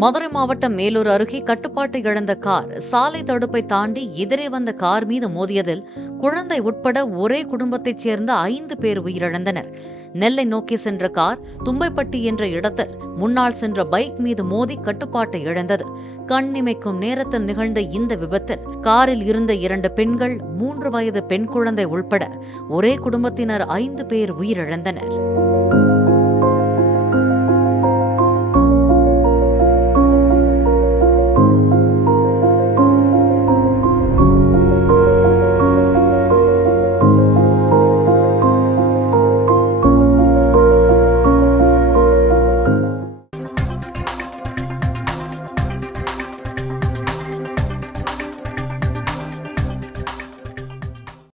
மதுரை மாவட்டம் மேலூர் அருகே கட்டுப்பாட்டை இழந்த கார் சாலை தடுப்பை தாண்டி எதிரே வந்த கார் மீது மோதியதில் குழந்தை உட்பட ஒரே குடும்பத்தைச் சேர்ந்த 5 பேர் உயிரிழந்தனர். நெல்லை நோக்கி சென்ற கார் தும்பைப்பட்டி என்ற இடத்தில் முன்னால் சென்ற பைக் மீது மோதி கட்டுப்பாட்டை இழந்தது. கண்ணிமைக்கும் நேரத்தில் நிகழ்ந்த இந்த விபத்தில் காரில் இருந்த 2 பெண்கள், 3 வயது பெண் குழந்தை உள்பட ஒரே குடும்பத்தினர் 5 பேர் உயிரிழந்தனர்.